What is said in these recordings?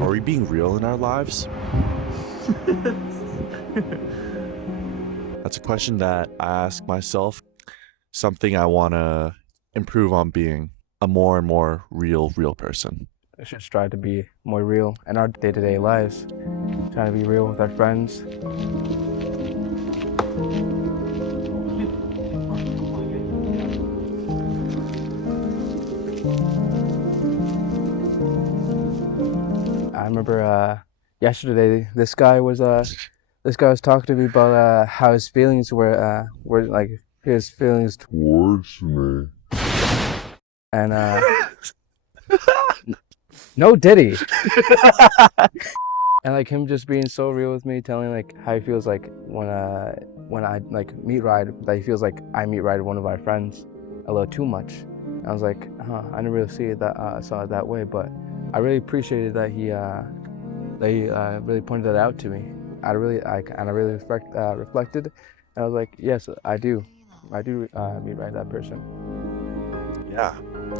Are we being real in our lives? That's a question that I ask myself. Something I want to improve on being a more and more real person. We should strive to be more real in our day-to-day lives. Trying to be real with our friends. I remember yesterday this guy was talking to me about how his feelings were like his feelings towards me. And no Diddy. And like him just being so real with me, telling like how he feels like when I like meet ride, that he feels like I meet ride one of our friends a little too much. And I was like, I didn't really see it saw it that way, but I really appreciated that he really pointed that out to me. I really reflected, and I was like, yes, I do meet ride that person. Yeah.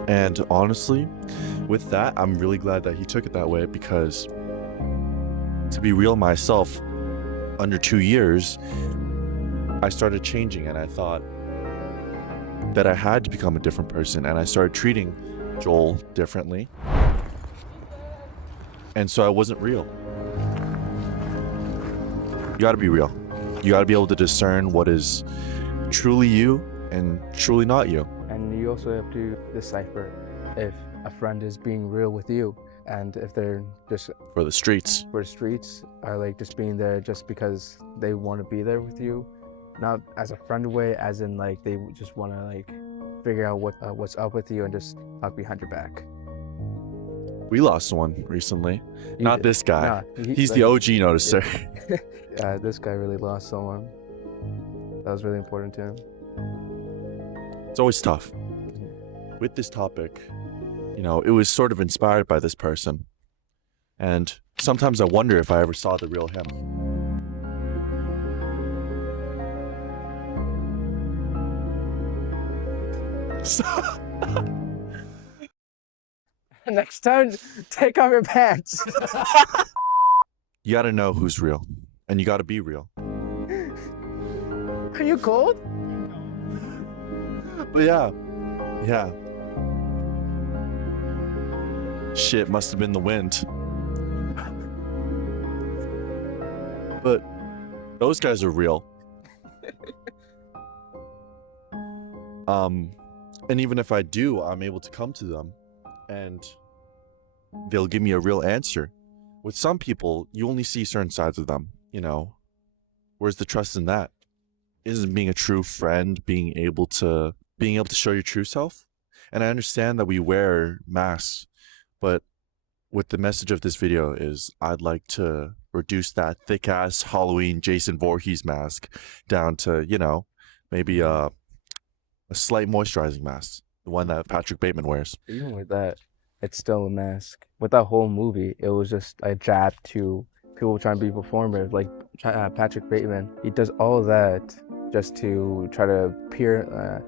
And honestly, with that, I'm really glad that he took it that way, because to be real myself, under 2 years, I started changing, and I thought that I had to become a different person, and I started treating Joel differently. And so I wasn't real. You gotta be real. You gotta be able to discern what is truly you and truly not you. And you also have to decipher if a friend is being real with you, and if they're just For the streets. are like just being there just because they want to be there with you, not as a friend way, as in like they just want to like figure out what's up with you and just talk behind your back. We lost one recently. Not this guy. Nah, He's the OG noticer. This guy really lost someone that was really important to him. It's always tough. With this topic, you know, it was sort of inspired by this person. And sometimes I wonder if I ever saw the real him. Next time, take off your pants. You gotta know who's real. And you gotta be real. Are you cold? But yeah. Shit, must have been the wind. But those guys are real. And even if I do, I'm able to come to them and they'll give me a real answer. With some people, you only see certain sides of them, you know. Where's the trust in that? Isn't being a true friend being able to show your true self? And I understand that we wear masks, but what the message of this video is, I'd like to reduce that thick-ass Halloween Jason Voorhees mask down to, you know, maybe a slight moisturizing mask, the one that Patrick Bateman wears. Even with that, it's still a mask. With that whole movie, it was just a jab to people trying to be performative. Like Patrick Bateman, he does all of that just to try to appear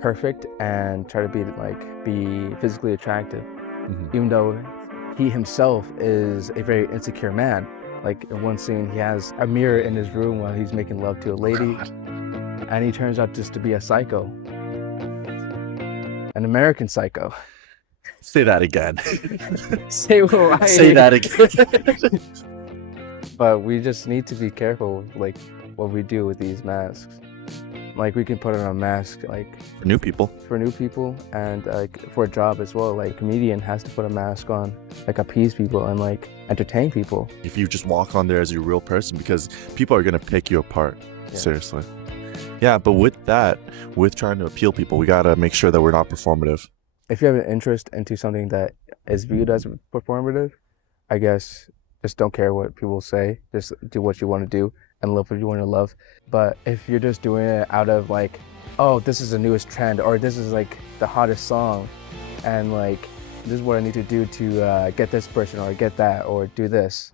perfect and try to be physically attractive. Mm-hmm. Even though he himself is a very insecure man. Like in one scene, he has a mirror in his room while he's making love to a lady, and he turns out just to be a psycho, an American psycho. Say that again. Say that again. But we just need to be careful with like what we do with these masks. Like we can put on a mask like For new people. And like for a job as well. Like a comedian has to put a mask on, like appease people and like entertain people. If you just walk on there as a real person, because people are gonna pick you apart. Yeah. Seriously. Yeah, but with trying to appeal people, we gotta make sure that we're not performative. If you have an interest into something that is viewed as performative, I guess just don't care what people say. Just do what you want to do and love what you want to love. But if you're just doing it out of like, oh, this is the newest trend, or this is like the hottest song, and like, this is what I need to do to get this person, or get that, or do this,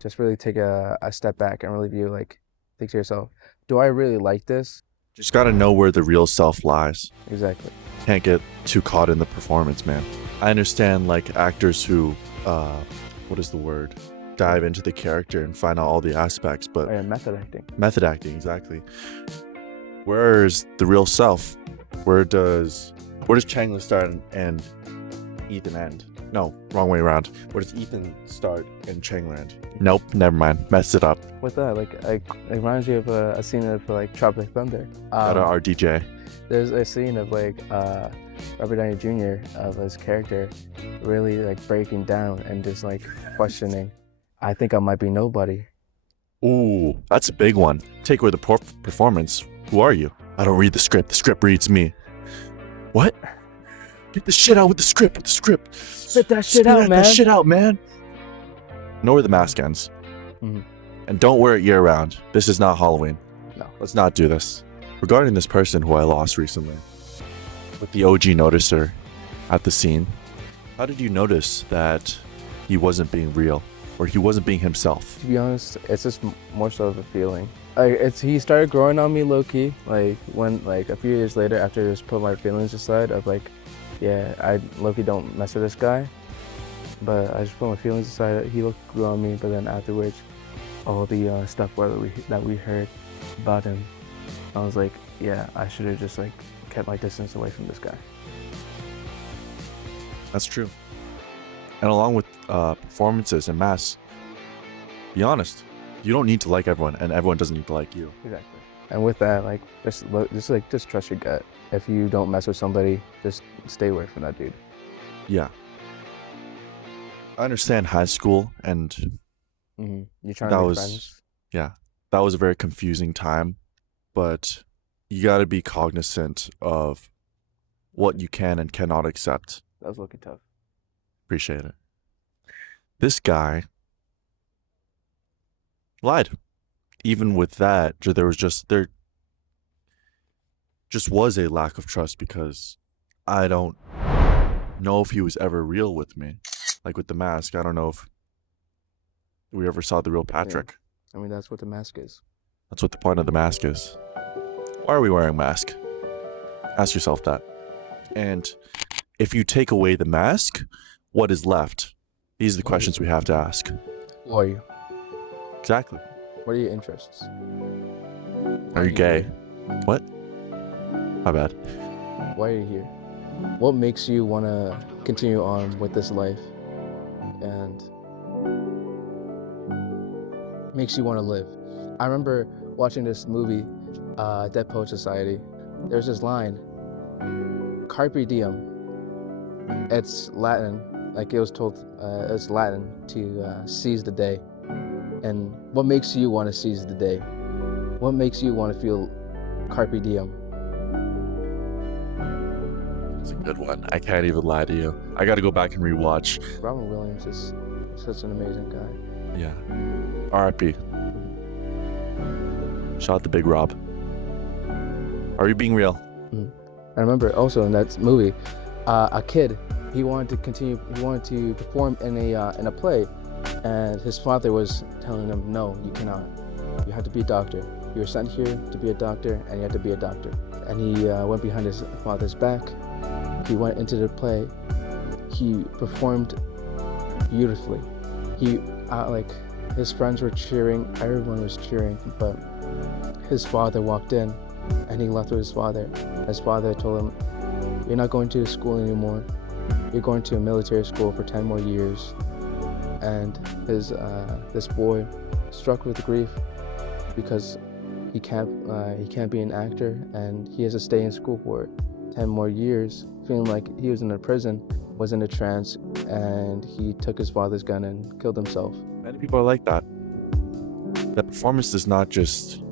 just really take a step back and really view, like, think to yourself, do I really like this? Just gotta know where the real self lies. Exactly. Can't get too caught in the performance, man. I understand like actors who uh, what is the word? Dive into the character and find out all the aspects. But Method acting. method acting, exactly. Where's the real self? Where does Changla start and Ethan end? No, wrong way around. Where does Ethan start and Changla end? Nope, never mind. Messed it up. With that, it reminds you of a scene of like Tropic Thunder. Shout out RDJ. There's a scene of Robert Downey Jr. of his character really like breaking down and just like questioning, I think I might be nobody. Ooh, that's a big one. Take away the performance. Who are you? I don't read the script. The script reads me. What? Get the shit out with the script. The script. Spit that shit out, man. That shit out, man. Know where the mask ends. Mhm. And don't wear it year round. This is not Halloween. No. Let's not do this. Regarding this person who I lost recently, with the OG noticer at the scene, how did you notice that he wasn't being real or he wasn't being himself? To be honest, it's just more so of a feeling. He started growing on me low key. When a few years later, after I just put my feelings aside of yeah, I low key don't mess with this guy. But I just put my feelings aside. He grew on me, but then afterwards, all the stuff that we heard about him, I was like, yeah, I should have just kept my distance away from this guy. That's true. And along with performances and masks, be honest, you don't need to like everyone, and everyone doesn't need to like you. Exactly. And with that, just trust your gut. If you don't mess with somebody, just stay away from that dude. Yeah. I understand high school, and You're trying that to make was friends. that was a very confusing time, but you got to be cognizant of what you can and cannot accept. That was looking tough. Appreciate it. This guy lied. Even with that, there just was a lack of trust because I don't know if he was ever real with me. Like with the mask, I don't know if we ever saw the real Patrick. Yeah. I mean, that's what the mask is. That's what the point of the mask is. Why are we wearing a mask? Ask yourself that. And if you take away the mask, what is left? These are the questions we have to ask. Who are you? Exactly. What are your interests? Are you gay? What? My bad. Why are you here? What makes you want to continue on with this life and makes you want to live? I remember watching this movie, Dead Poet Society. There's this line, Carpe diem. It's Latin, it was told, it's Latin to seize the day. And what makes you want to seize the day? What makes you want to feel carpe diem? It's a good one. I can't even lie to you. I got to go back and rewatch. Robin Williams is such an amazing guy. Yeah. R.I.P. Shout out to Big Rob. Are you being real? I remember also in that movie, a kid, he wanted to perform in a play, and his father was telling him, no, you cannot. You have to be a doctor. You were sent here to be a doctor, and you have to be a doctor. And he went behind his father's back. He went into the play. He performed beautifully. His friends were cheering, everyone was cheering, but his father walked in and he left with his father. His father told him, you're not going to school anymore. You're going to a military school for 10 more years. And this boy, struck with grief because he can't be an actor, and he has to stay in school for 10 more years, feeling like he was in a prison, was in a trance, and he took his father's gun and killed himself. Many people are like that. That performance is not just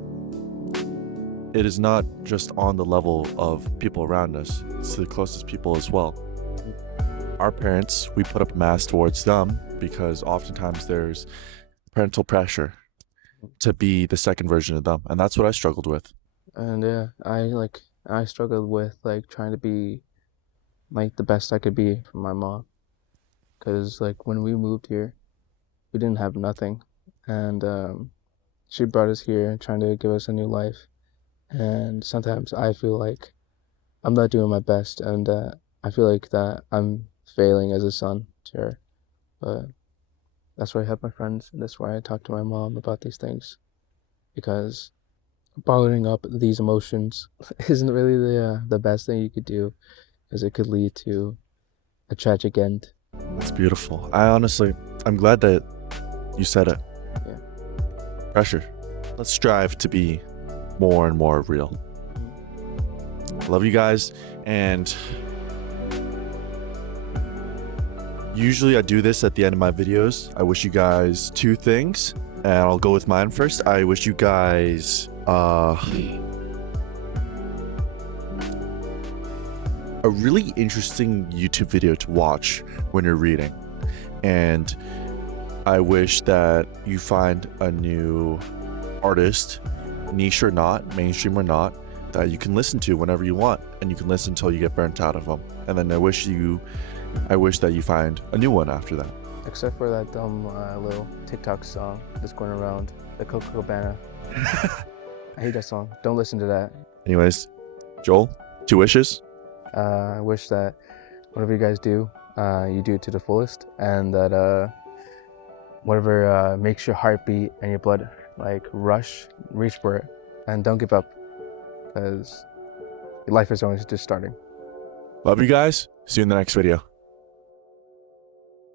on the level of people around us. It's to the closest people as well. Our parents, we put up a mask towards them because oftentimes there's parental pressure to be the second version of them, and that's what I struggled with. And yeah, I struggled with trying to be the best I could be for my mom, because when we moved here, we didn't have nothing, and she brought us here trying to give us a new life, and sometimes I feel like I'm not doing my best, and I feel like that I'm failing as a son to her, But that's why I have my friends, and that's why I talk to my mom about these things, because bottling up these emotions isn't really the best thing you could do, because it could lead to a tragic end. That's beautiful. I'm glad that you said it. Yeah. Pressure. Let's strive to be more and more real. I love you guys, and usually I do this at the end of my videos. I wish you guys two things, and I'll go with mine first. I wish you guys a really interesting YouTube video to watch when you're reading. And I wish that you find a new artist, niche or not, mainstream or not, that you can listen to whenever you want, and you can listen until you get burnt out of them. And then I wish that you find a new one after that. Except for that dumb little TikTok song that's going around, the Coca Cabana. I hate that song. Don't listen to that. Anyways, Joel, 2 wishes. I wish that whatever you guys do, you do it to the fullest, and that whatever makes your heart beat and your blood like rush, reach for it, and don't give up, because life is always just starting. Love you guys. See you in the next video.